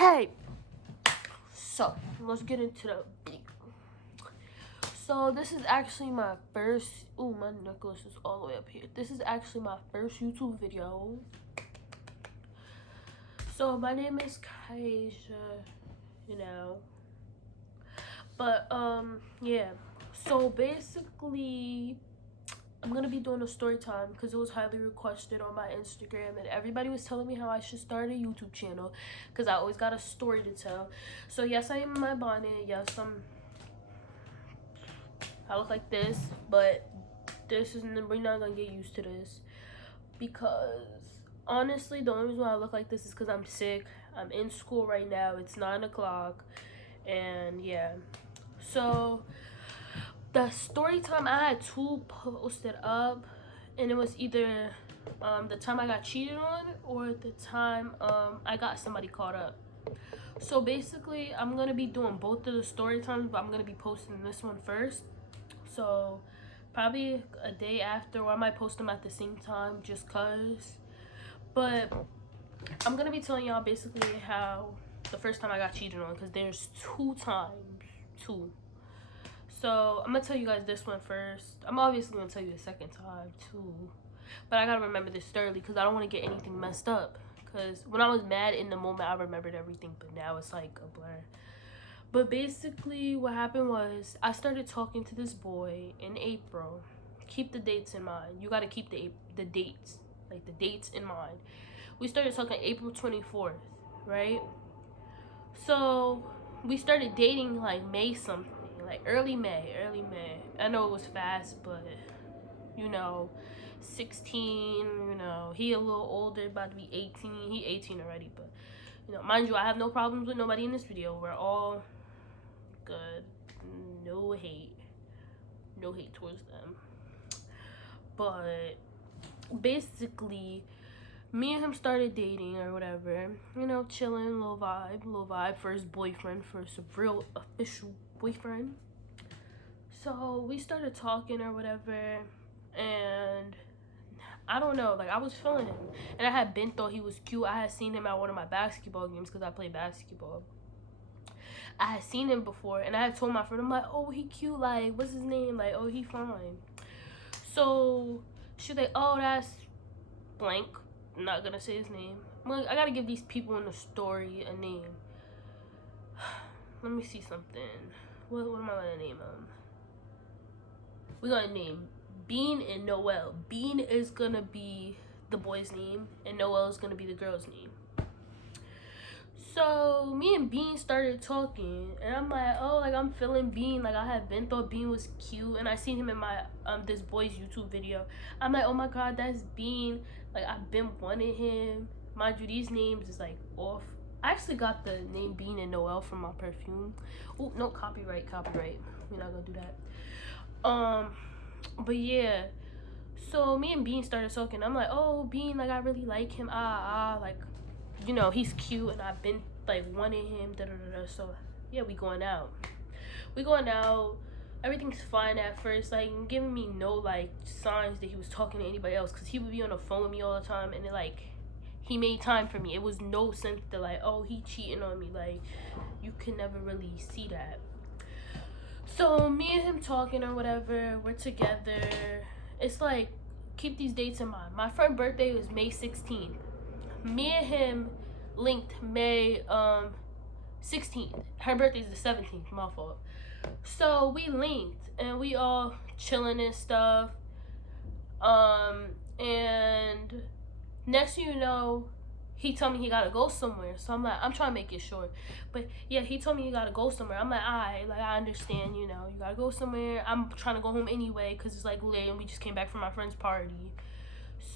Hey, so let's get into the video. So this is actually my first. Ooh, my necklace is all the way up here. This is actually my first YouTube video. So my name is Kah-Asia, you know. But yeah. So basically, I'm gonna be doing a story time because it was highly requested on my Instagram, and everybody was telling me how I should start a YouTube channel because I always got a story to tell. So yes, I am in my bonnet. Yes, I look like this, but we're not gonna get used to this because honestly, the only reason why I look like this is because I'm sick. I'm in school right now. It's 9 o'clock, and yeah. So the story time, I had two posted up, and it was either the time I got cheated on or the time I got somebody caught up. So basically, I'm gonna be doing both of the story times, but I'm gonna be posting this one first. So probably a day after, or I might post them at the same time just cause. But I'm gonna be telling y'all basically how the first time I got cheated on, because there's two. So I'm gonna tell you guys this one first. I'm obviously gonna tell you the second time too, but I gotta remember this thoroughly because I don't want to get anything messed up. Because when I was mad in the moment, I remembered everything, but now it's like a blur. But basically what happened was I started talking to this boy in April. Keep the dates in mind. You got to keep the dates, like the dates in mind. We started talking April 24th, right? So we started dating like May something, like early May. I know it was fast, but you know, 16, you know, he a little older, about to be 18. He 18 already, but you know, mind you, I have no problems with nobody in this video. We're all good. No hate towards them. But basically, me and him started dating or whatever, you know, chilling, little vibe, first boyfriend, first real official boyfriend. So we started talking or whatever, and I don't know, like I was feeling him, and I had been thought he was cute. I had seen him at one of my basketball games because I play basketball. I had seen him before, and I had told my friend, I'm like, oh, he cute, like, what's his name? Like, oh, he fine. So she's like, oh, that's blank. I'm not gonna say his name. Like, I gotta give these people in the story a name. Let me see something. What am I gonna name him? We're gonna name Bean and Noel. Bean is gonna be the boy's name, and Noel is gonna be the girl's name. So me and Bean started talking, and I'm like, oh, like I'm feeling Bean. Like I had been thought Bean was cute, and I seen him in my this boy's YouTube video. I'm like, oh my god, that's Bean. Like I've been wanting him. Mind you, these names is like off. I actually got the name Bean and Noel from my perfume. Oh no, copyright. We're not gonna do that. But yeah. So me and Bean started talking. I'm like, oh Bean, like I really like him. Like, you know, he's cute, and I've been like wanting him. So yeah, we going out. Everything's fine at first, like giving me no like signs that he was talking to anybody else, because he would be on the phone with me all the time, and it, like he made time for me. It was no sense to like, oh, he cheating on me. Like you can never really see that. So me and him talking or whatever, we're together. It's like, keep these dates in mind. My friend's birthday was May 16th. Me and him linked May 16th. Her birthday's the 17th, my fault. So we linked and we all chilling and stuff. And next thing you know, he told me he gotta go somewhere. So I'm like, I'm trying to make it short. But yeah, he told me he gotta go somewhere. I'm like, alright, like I understand, you know, you gotta go somewhere. I'm trying to go home anyway because it's like late and we just came back from my friend's party.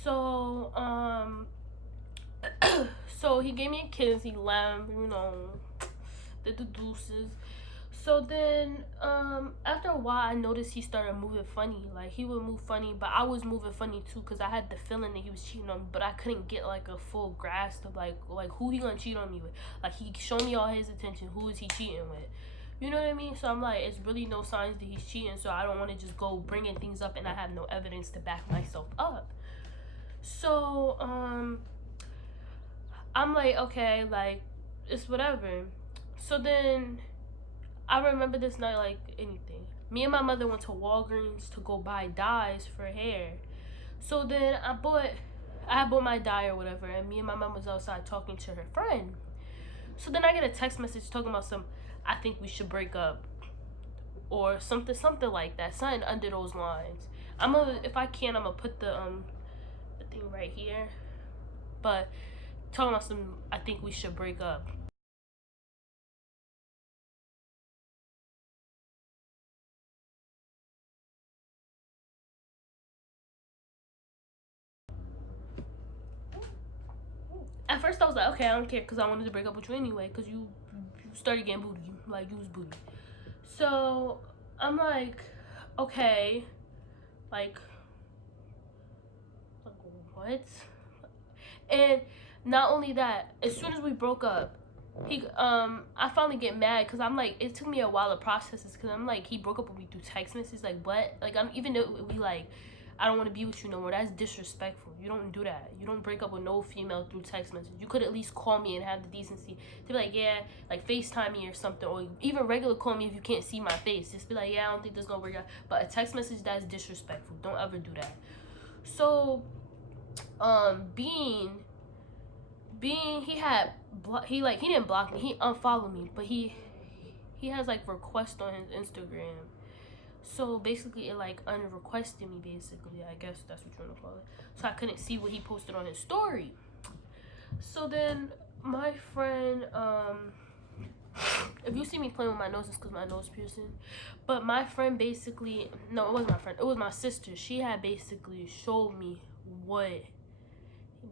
So so he gave me a kiss, he laughed, you know, the deuces. So then after a while, I noticed he started moving funny. Like he would move funny, but I was moving funny too, because I had the feeling that he was cheating on me, but I couldn't get like a full grasp of like who he gonna cheat on me with. Like he showed me all his attention, who is he cheating with, you know what I mean? So I'm like, it's really no signs that he's cheating, so I don't want to just go bringing things up and I have no evidence to back myself up. So I'm like, okay, like it's whatever. So then I remember this night like anything. Me and my mother went to Walgreens to go buy dyes for hair. So then I bought my dye or whatever, and me and my mom was outside talking to her friend. So then I get a text message talking about I think we should break up, or something like that, something under those lines. If I can, I'm gonna put the thing right here. But talking about I think we should break up. At first I was like, okay, I don't care, because I wanted to break up with you anyway, because you started getting booty, like you was booty. So I'm like, okay, like what? And not only that, as soon as we broke up, I finally get mad because I'm like, it took me a while to process this, because I'm like, he broke up with me through text messages. Like what? Like I'm even though we like, I don't want to be with you no more. That's disrespectful. You don't do that. You don't break up with no female through text message. You could at least call me and have the decency to be like, yeah, like FaceTime me or something, or even regular call me if you can't see my face. Just be like, yeah, I don't think this gonna work out. But a text message, that's disrespectful. Don't ever do that. So, being he didn't block me. He unfollowed me, but he has like requests on his Instagram. So basically, it like unrequested me. Basically, I guess that's what you want to call it. So I couldn't see what he posted on his story. So then my friend, if you see me playing with my nose, it's because my nose piercing. But my friend basically, no, it wasn't my friend. It was my sister. She had basically showed me what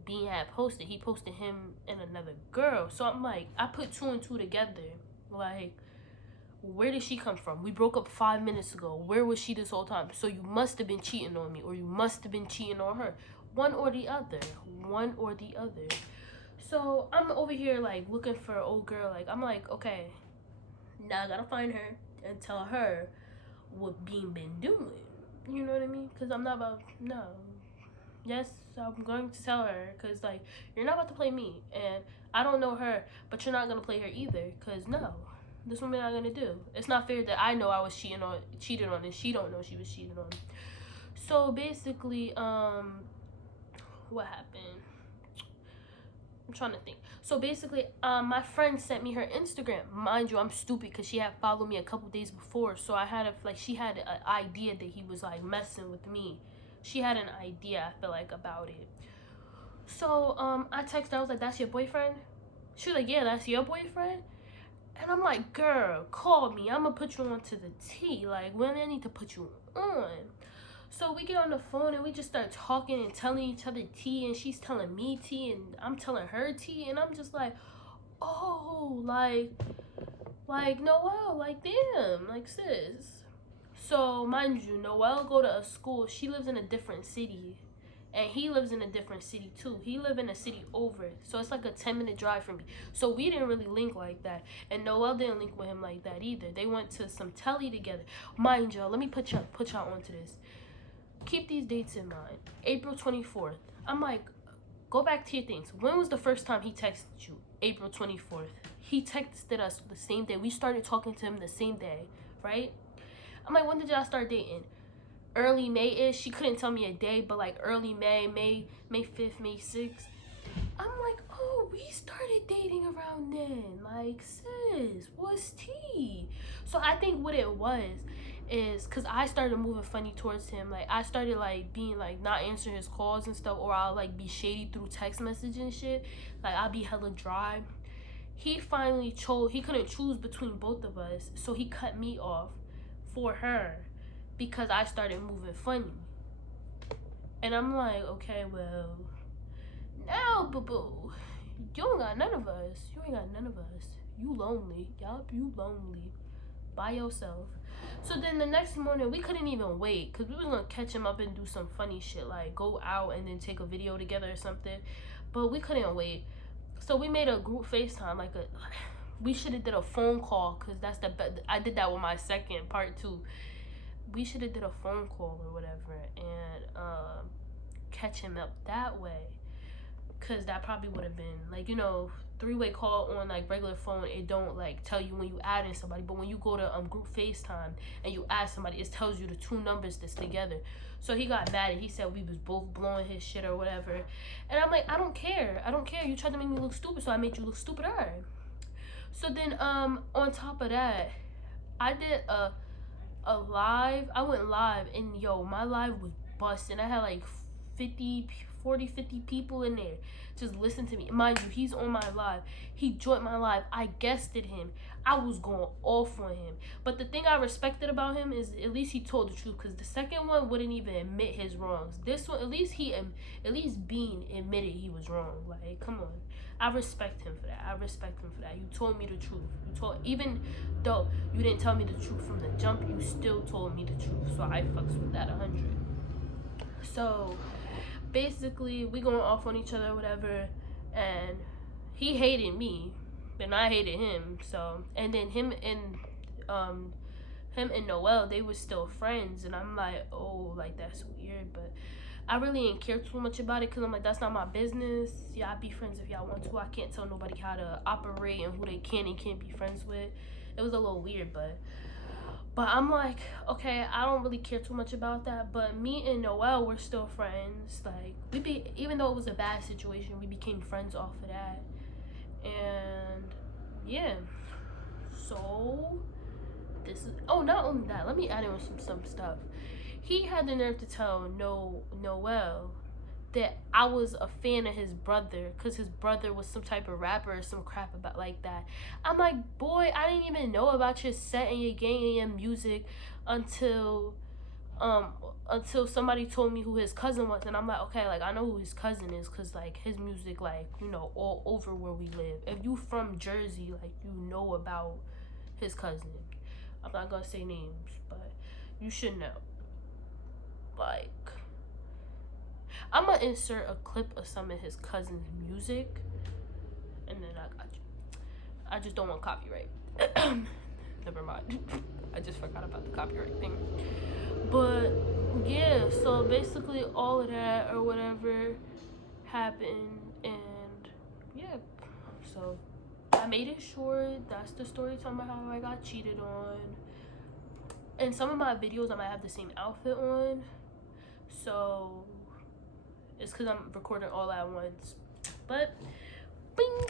Bean had posted. He posted him and another girl. So I'm like, I put two and two together. Like, where did she come from? We broke up 5 minutes ago. Where was she this whole time? So you must have been cheating on me, or you must have been cheating on her. One or the other. One or the other. So I'm over here like looking for an old girl. Like I'm like, okay, now I gotta find her and tell her what Bean been doing. You know what I mean? Because I'm not about, no. Yes, I'm going to tell her, because like, you're not about to play me, and I don't know her, but you're not gonna play her either, because no, this woman not gonna do. It's not fair that I know I was cheated on, and she don't know she was cheated on. So basically, what happened? I'm trying to think. So basically, my friend sent me her Instagram. Mind you, I'm stupid because she had followed me a couple days before, so I had she had an idea that he was like messing with me. She had an idea, I feel like, about it. So I texted her. I was like, "That's your boyfriend?" She was like, "Yeah, that's your boyfriend." And I'm like, "Girl, call me. I'm gonna put you on to the T. Like, when I need to put you on." So we get on the phone and we just start talking and telling each other tea, and she's telling me tea and I'm telling her tea, and I'm just like, oh, like Noelle, like damn, like sis. So mind you, Noelle go to a school. She lives in a different city, and he lives in a different city too. He live in a city over, so it's like a 10-minute drive from me. So we didn't really link like that, and Noelle didn't link with him like that either. They went to some telly together. Mind y'all, let me put y'all onto this. Keep these dates in mind. April 24th. I'm like, go back to your things. When was the first time he texted you? April 24th. He texted us the same day. We started talking to him the same day, right? I'm like, when did y'all start dating? Early May-ish. She couldn't tell me a day, but like early May 5th, May 6th. I'm like, oh, we started dating around then. Like, sis, what's tea? So I think what it was is because I started moving funny towards him. Like, I started like being like not answering his calls and stuff, or I'll like be shady through text message and shit. Like, I'll be hella dry. He finally he couldn't choose between both of us, so he cut me off for her because I started moving funny. And I'm like, okay, well, now, boo boo, you don't got none of us. You ain't got none of us. You lonely. Yup, you lonely. By yourself. So then the next morning, we couldn't even wait because we was going to catch him up and do some funny shit, like go out and then take a video together or something. But we couldn't wait. So we made a group FaceTime, we should have did a phone call, because that's I did that with my second part too. We should have did a phone call or whatever and catch him up that way. Because that probably would have been, like, three-way call on like regular phone, it don't like tell you when you add in somebody, but when you go to group FaceTime and you add somebody, it tells you the two numbers that's together. So he got mad and he said we was both blowing his shit or whatever. And I'm like, I don't care. You tried to make me look stupid, so I made you look stupid. All right. So then on top of that, I did a live. I went live and yo, my live was busting. I had like 50 people in there just listen to me. Mind you, he's on my live. He joined my live. I guested him. I was going off on him. But the thing I respected about him is at least he told the truth, because the second one wouldn't even admit his wrongs. This one, at least Bean admitted he was wrong. Like, come on. I respect him for that. You told me the truth. Even though you didn't tell me the truth from the jump, you still told me the truth. So I fucks with that 100. So basically, we going off on each other or whatever, and he hated me, and I hated him. So, and then him and Noel, they were still friends, and I'm like, oh, like that's weird, but I really didn't care too much about it, because I'm like, that's not my business. Y'all be friends if y'all want to. I can't tell nobody how to operate and who they can and can't be friends with. It was a little weird, but I'm like, okay, I don't really care too much about that. But me and Noel, we're still friends. Like, even though it was a bad situation, we became friends off of that. And yeah, so this is, oh, not only that, let me add in some stuff. He had the nerve to tell Noel that I was a fan of his brother, because his brother was some type of rapper or some crap about like that. I'm like, boy, I didn't even know about your set and your gang and your music until somebody told me who his cousin was. And I'm like, okay, like, I know who his cousin is, because like his music, like, you know, all over where we live. If you from Jersey, like, you know about his cousin. I'm not gonna say names, but you should know. Like, I'm gonna insert a clip of some of his cousin's music, and then I got you. I just don't want copyright. Never mind. I just forgot about the copyright thing. But yeah, so basically all of that or whatever happened, and yeah. So I made it short. That's the story time about how I got cheated on. In some of my videos, I might have the same outfit on. So it's because I'm recording all at once. But, bing!